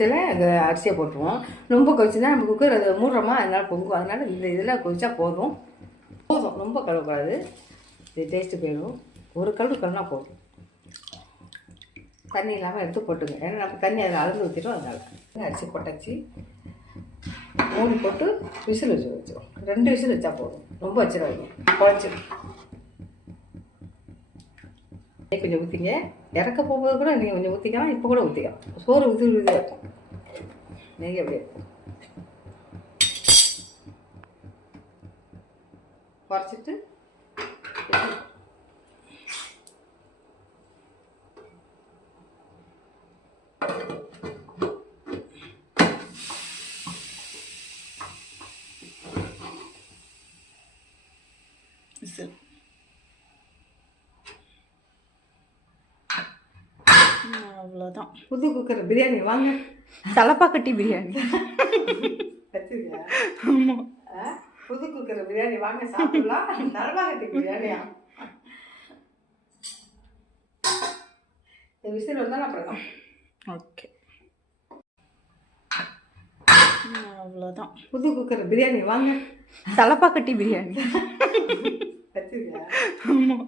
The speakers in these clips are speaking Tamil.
சில அரிசியை போட்டுருவோம். ரொம்ப கொதிச்சுன்னா நம்ம குக்கர் அதை மூடுறோமா, அதனால பொங்கும். அதனால இந்த இதில் கொதிச்சா போதும். ரொம்ப கழுவக்கூடாது, இது டேஸ்ட்டு போயிடும். ஒரு கழுவுனா போதும். தண்ணி இல்லாமல் எடுத்து போட்டுங்க, ஏன்னா நம்ம தண்ணி அதில் அளந்து ஊற்றிட்டோம். அதனால் அரிசி போட்டாச்சு. 3 போட்டு விசில் வச்சிடும். 2 விசில் வச்சா போதும், ரொம்ப வச்சிடாதீங்க, குழச்சிடும். கொஞ்சம் ஊற்றிங்க. இறக்க போகும்போது கூட நீங்கள் கொஞ்சம் ஊற்றிக்கலாம், இப்போ கூட ஊற்றிக்கலாம். சோறு ஊற்றி இருக்கும், நெய் அப்படியே குறைச்சிட்டு அவ்வளோதான். புது குக்கர் பிரியாணி வாங்க. தலப்பாக்கட்டி பிரியாணி. ஆமாம், புது குக்கர் பிரியாணி வாங்க சாப்பிடலாம். தலப்பாக்கட்டி பிரியாணியா? இந்த விசில் வந்தாலும் அப்புறம். ஓகே, அவ்வளோதான். புது குக்கர் பிரியாணி வாங்க. தலப்பாக்கட்டி பிரியாணி. ஆமாம்,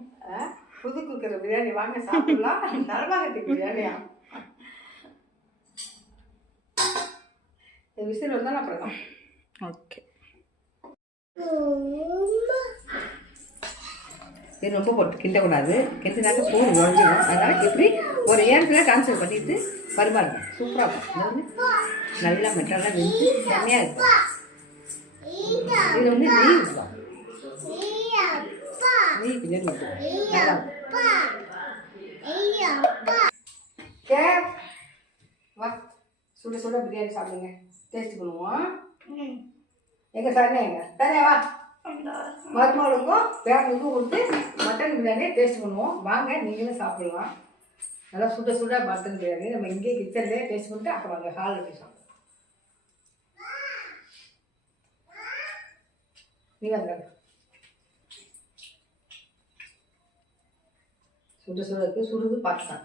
புது குக்கர் பிரியாணி வாங்க சாப்பிடலாம். தலப்பாக்கட்டி பிரியாணியா? இந்த விசில் வந்தாலும் அப்புறம். ஓகே, இது ரொம்ப போட்டு கிண்டக்கூடாது, கிண்டினாக்க சூடு உடஞ்சிடும். அதனால் இப்படி ஒரு ஏரத்தில் ட்ரான்ஸ்ஃபர் பண்ணிட்டு பரிமாறுங்க. சூப்பராக இருக்கும். நல்லா மெட்டெல்லாம் வெந்து செம்மையாக இருக்கும். இது வந்து நெய் ஊற்றலாம். நெய் கொஞ்சம் மட்டும் நல்லா வா. சுட சுட பிரியாணி சாப்பிடுங்க, டேஸ்ட் பண்ணுவோம். எங்க சாரே வா. மருமகளுக்கும் பேரனுக்கும் கொடுத்து மட்டன் பிரியாணியை டேஸ்ட் பண்ணுவோம். வாங்க, நீங்களும் சாப்பிடலாம். நல்லா சுட சுட மட்டன் பிரியாணி நம்ம இங்கேயே கிச்சன்லேயே டேஸ்ட் பண்ணிட்டு அப்புறம் அங்கே ஹாலில் போய் சாப்பிடுவோம். நீ வாங்க. சுட சுட இருக்கு, சுடுது பார்த்துதான்.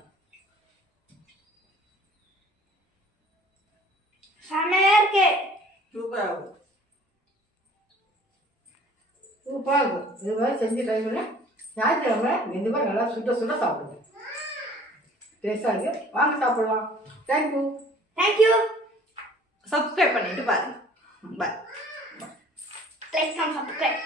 செமையா இருக்கு. சூப்பராக இருக்கும், சூப்பராக இருக்கும். இது மாதிரி செஞ்சு டைமில் ஞாயிற்றுக்கிழமை இந்த மாதிரி நல்லா சுட சுட சாப்பிடுங்க. டேஸ்டாக இருக்கு, வாங்க சாப்பிடலாம். தேங்க்யூ. தேங்க்யூ. சப்ஸ்கிரைப் பண்ணிட்டு பாருங்க. பாய். Like and subscribe.